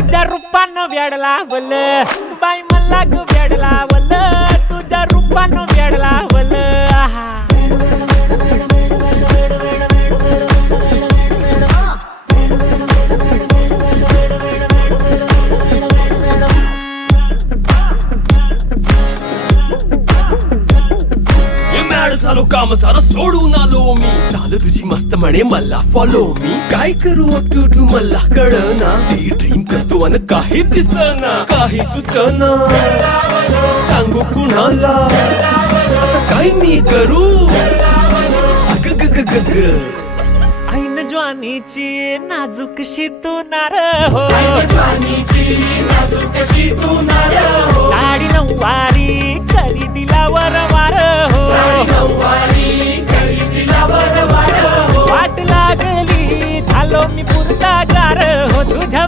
तुझ्या रूपानं वेड लावल बाई मला ग वेड लावल तुझ्या रूपानं वेड लावल आहा झालो काम सारं सोडून आलो मी चाल तुझी मस्त म्हणे मला फॉलो मी काय करू टू मला कळना ती ड्रीम करतो अन काही दिसना काही सुचना सांगू कुणाला आता काय मी करू अग ग ग ग ग ऐन ज्वानीची नाजूकशी तू नार हो साडी नऊवारी करी दिला वरवार हो वाट लागली झालो मी पुरता गार हो तुझ्या